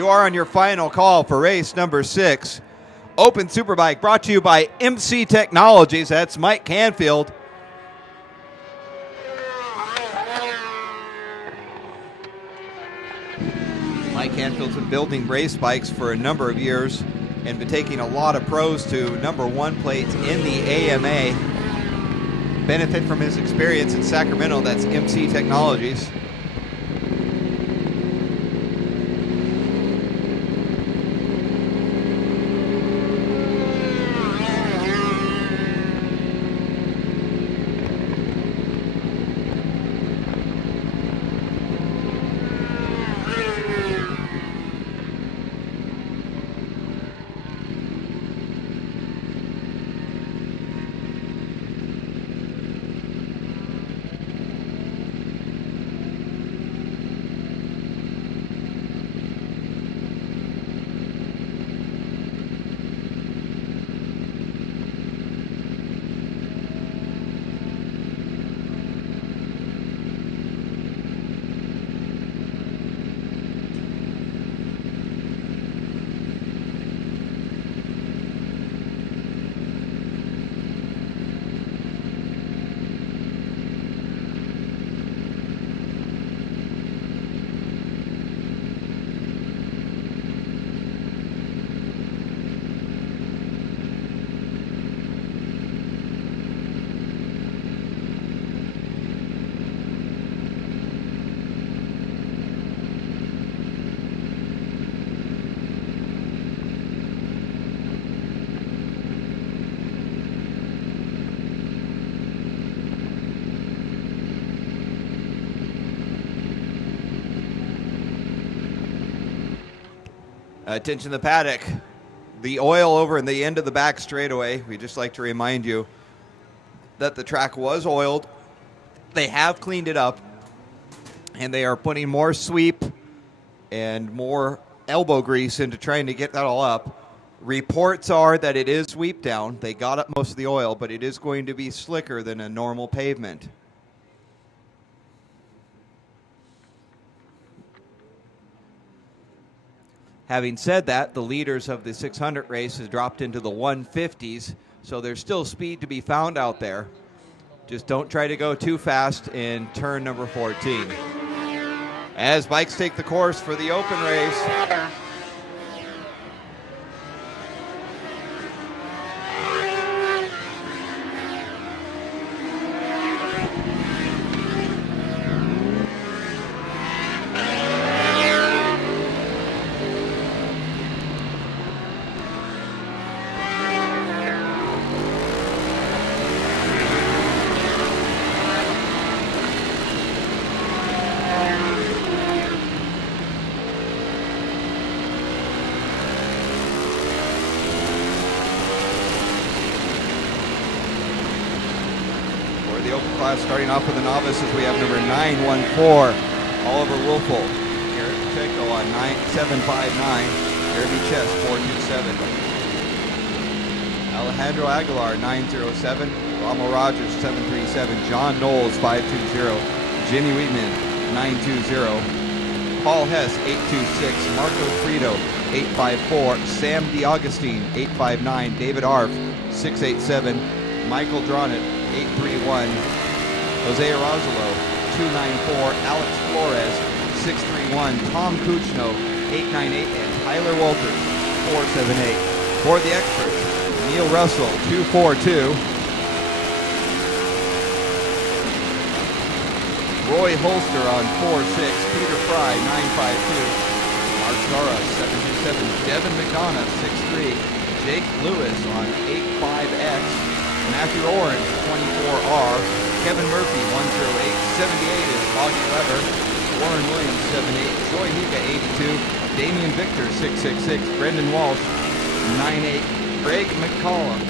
You are on your final call for race number 6. Open Superbike brought to you by MC Technologies. That's Mike Canfield. Mike Canfield's been building race bikes for a number of years and been taking a lot of pros to number 1 plates in the AMA. Benefit from his experience in Sacramento. That's MC Technologies. Attention to the paddock. The oil over in the end of the back straightaway. We just like to remind you that the track was oiled. They have cleaned it up, and they are putting more sweep and more elbow grease into trying to get that all up. Reports are that it is sweep down. They got up most of the oil, but it is going to be slicker than a normal pavement. Having said that, the leaders of the 600 race has dropped into the 150s, so there's still speed to be found out there. Just don't try to go too fast in turn number 14. As bikes take the course for the open race. The open class starting off with the novices, we have number 914, Oliver Wolfel. Garrett Pacheco on 9759, Jeremy Chess 427. Alejandro Aguilar 907, Rommel Rogers 737, John Knowles 520, Jimmy Wheatman 920, Paul Hess 826, Marco Frito 854, Sam DiAugustine 859, David Arf 687, Michael Dronit 831, Jose Arozalo 294, Alex Flores 631, Tom Kuchno 898, and Tyler Walters 478. For the experts, Neil Russell 242, Roy Holster on 46, Peter Fry 952, Mark Zara 727, Devin McDonough 63, Jake Lewis on 85X, Matthew Orange, 24R, Kevin Murphy, 108, 78 is Augie Weber, Warren Williams, 78, Troy Higa, 82, Damian Victor, 666, Brendan Walsh, 98, Greg McCollum,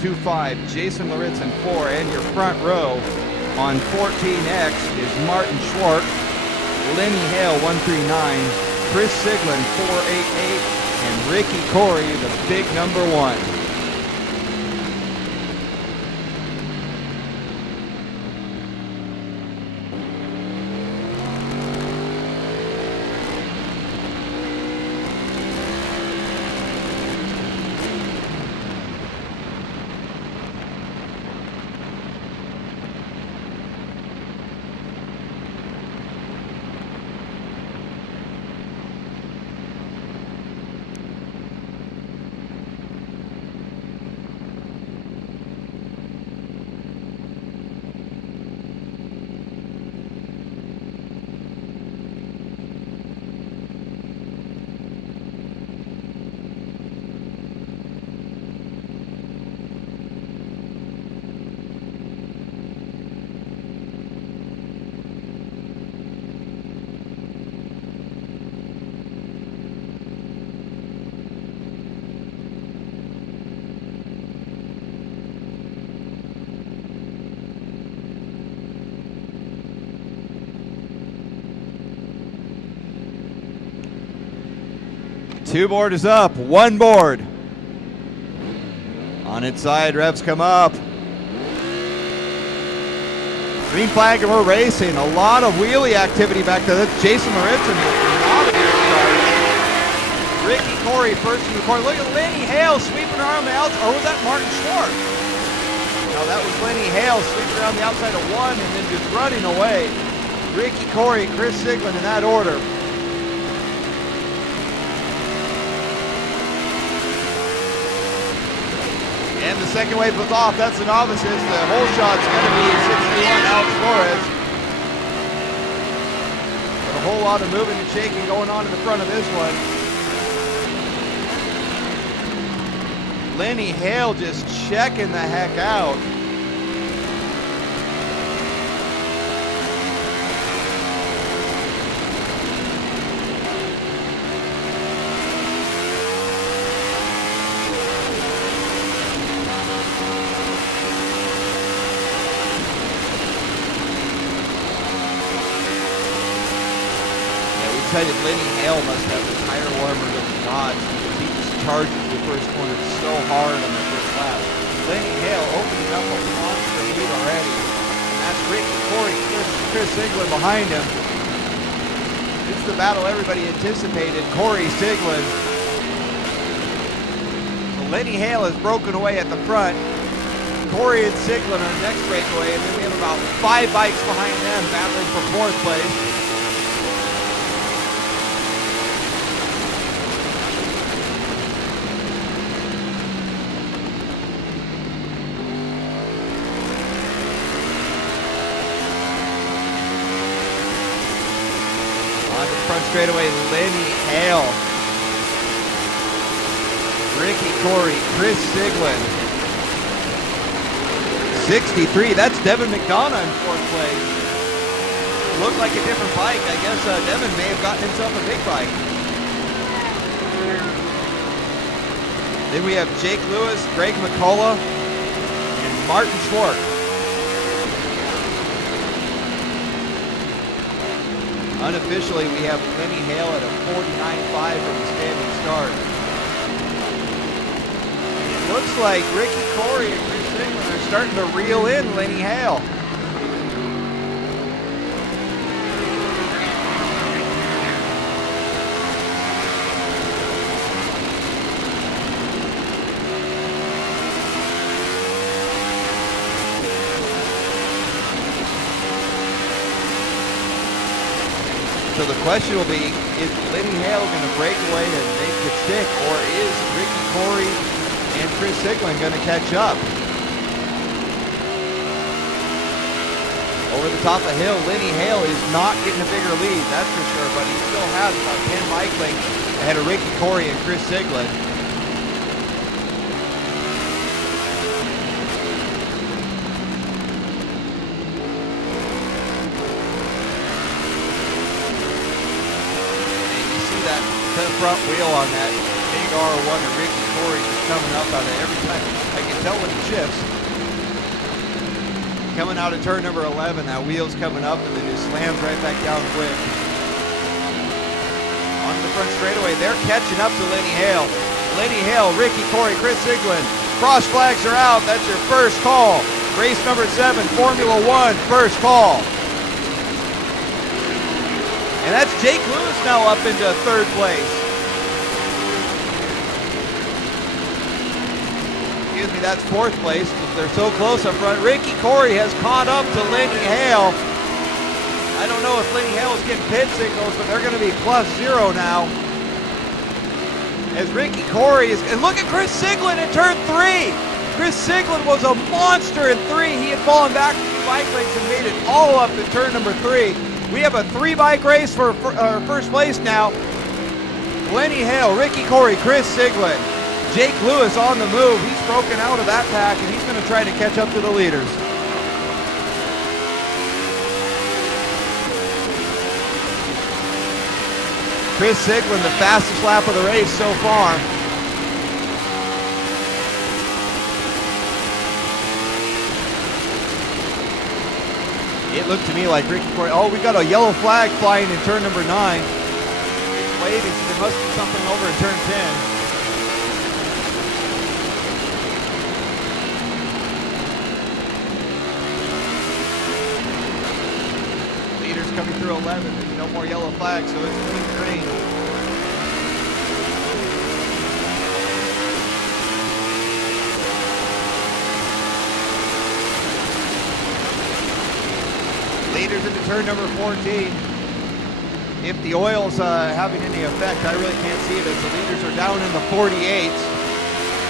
25, Jason Loritzen, 4, and your front row on 14X is Martin Schwartz, Lenny Hale, 139, Chris Siglin, 488, and Ricky Corey, the big number 1. 2 board is up, 1 board. On its side, revs come up. Green flag and we're racing. A lot of wheelie activity back there. That's Jason Maritzen. Ricky Corey first in the corner. Look at Lenny Hale sweeping around the outside. Or was that Martin Schwartz? No, that was Lenny Hale sweeping around the outside of 1 and then just running away. Ricky Corey, Chris Siglin in that order. And the second wave was off. That's the novices. The whole shot's going to be 61 Alex Flores. But a whole lot of moving and shaking going on in the front of this one. Lenny Hale just checking the heck out. Lenny Hale must have the tire warmer of the gods because he just charges the first corner so hard on the first lap. Lenny Hale opening up a monster lead already. And that's Ricky Corey, Chris Siglin behind him. This is the battle everybody anticipated. Corey Siglin. So Lenny Hale has broken away at the front. Corey and Siglin are the next breakaway, and then we have about 5 bikes behind them battling for 4th place. Front straightaway, Lenny Hale, Ricky Corey, Chris Siglin. 63, that's Devin McDonough in 4th place. Looked like a different bike. I guess Devin may have gotten himself a big bike. Then we have Jake Lewis, Greg McCullough, and Martin Schwartz. Unofficially, we have Lenny Hale at a 49.5 from the standing start. It looks like Ricky Corey and Chris Siglin are starting to reel in Lenny Hale. So the question will be, is Lenny Hale going to break away and make it stick, or is Ricky Corey and Chris Siglin going to catch up? Over the top of the hill, Lenny Hale is not getting a bigger lead, that's for sure, but he still has about 10 bike lengths ahead of Ricky Corey and Chris Siglin. That front wheel on that big R1 and Ricky Corey is coming up out of every time. I can tell when he shifts. Coming out of turn number 11, that wheel's coming up and then just slams right back down quick. On the front straightaway, they're catching up to Lenny Hale. Lenny Hale, Ricky Corey, Chris Siglin. Cross flags are out. That's your first call. Race number 7, Formula 1, first call. And that's Jake Lewis now up into 3rd place. Excuse me, that's 4th place. They're so close up front. Ricky Corey has caught up to Lenny Hale. I don't know if Lenny Hale is getting pit signals, but they're going to be +0 now. As Ricky Corey is, and look at Chris Siglin in turn 3. Chris Siglin was a monster in 3. He had fallen back a few bike lengths and made it all up in turn number 3. We have a 3-bike race for first place now. Lenny Hale, Ricky Corey, Chris Siglin. Jake Lewis on the move. He's broken out of that pack and he's going to try to catch up to the leaders. Chris Siglin, the fastest lap of the race so far. It looked to me like Ricky Corey. Oh, we got a yellow flag flying in turn number 9. waving, so there must be something over in turn 10. Coming through 11. There's no more yellow flags, so it's clean green. Leaders into turn number 14. If the oil's having any effect, I really can't see it as the leaders are down in the 48s.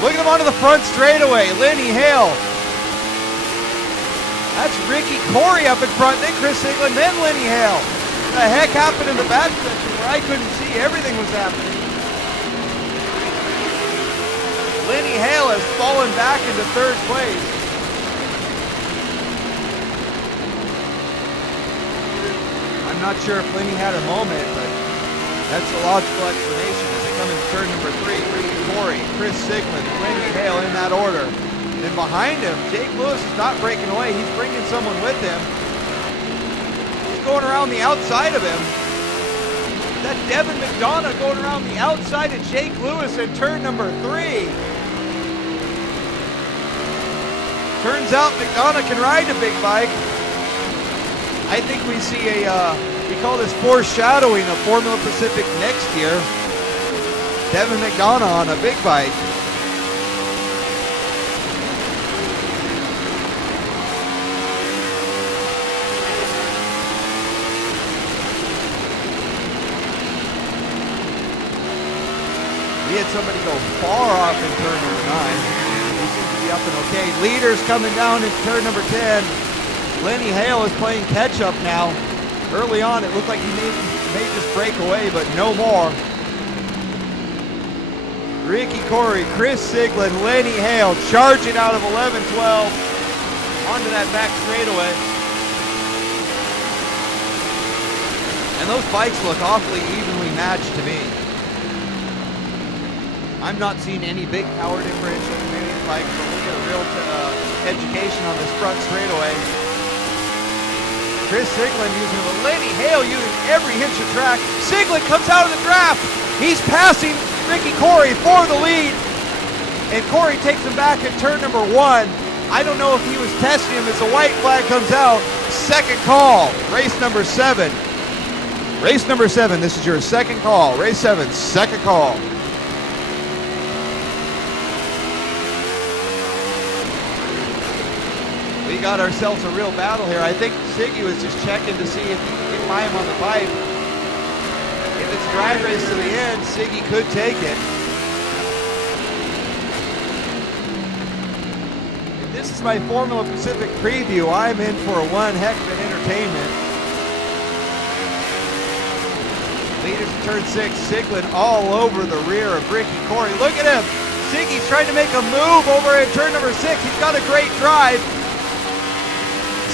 Look at them onto the front straightaway. Lenny Hale. That's Ricky Corey up in front, then Chris Siglin, then Lenny Hale. What the heck happened in the back section where I couldn't see? Everything was happening. Lenny Hale has fallen back into third place. I'm not sure if Lenny had a moment, but that's a logical explanation as they come into turn number 3. Ricky Corey, Chris Siglin, Lenny Hale in that order. And behind him, Jake Lewis is not breaking away. He's bringing someone with him. He's going around the outside of him. That Devin McDonough going around the outside of Jake Lewis in turn number 3. Turns out McDonough can ride a big bike. I think we see we call this foreshadowing of Formula Pacific next year. Devin McDonough on a big bike. We had somebody go far off in turn number 9. He seems to be up and okay. Leaders coming down in turn number 10. Lenny Hale is playing catch up now. Early on, it looked like he may just break away, but no more. Ricky Corey, Chris Siglin, Lenny Hale charging out of 11-12 onto that back straightaway. And those bikes look awfully evenly matched to me. I'm not seeing any big power differential between these bikes, but we'll get a real education on this front straightaway. Chris Siglin using it, Lenny Hale using every inch of track. Siglin comes out of the draft. He's passing Ricky Corey for the lead. And Corey takes him back at turn number 1. I don't know if he was testing him as the white flag comes out. Second call, race number 7. Race number 7, this is your second call. Race 7, second call. We got ourselves a real battle here. I think Siggy was just checking to see if he could get by him on the pipe. If it's drag race to the end, Siggy could take it. If this is my Formula Pacific preview, I'm in for one heck of an entertainment. Leaders in turn 6, Siglin all over the rear of Ricky Corey. Look at him. Siggy's trying to make a move over at turn number 6. He's got a great drive.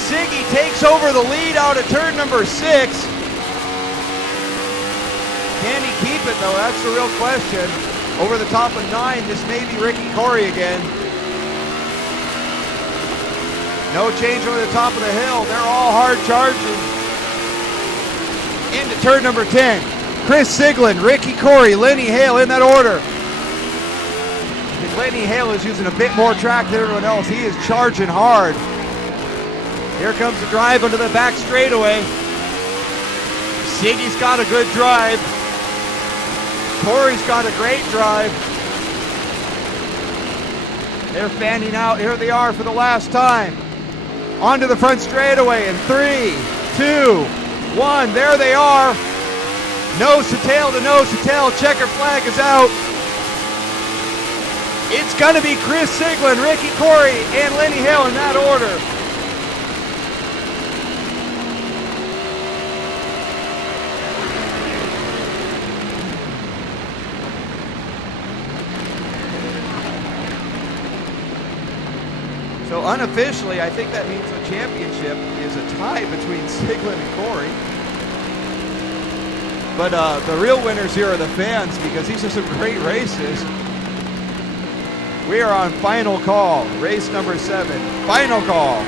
Siggy takes over the lead out of turn number 6. Can he keep it though? That's the real question. Over the top of 9, this may be Ricky Corey again. No change over the top of the hill. They're all hard charging. Into turn number 10. Chris Siglin, Ricky Corey, Lenny Hale in that order. And Lenny Hale is using a bit more track than everyone else. He is charging hard. Here comes the drive onto the back straightaway. Siggy's got a good drive. Corey's got a great drive. They're fanning out. Here they are for the last time. Onto the front straightaway in 3, 2, 1. There they are. Nose to tail to nose to tail. Checker flag is out. It's going to be Chris Siglin, Ricky Corey, and Lenny Hale in that order. So unofficially, I think that means the championship is a tie between Siglin and Corey. But the real winners here are the fans because these are some great races. We are on final call, race number 7. Final call.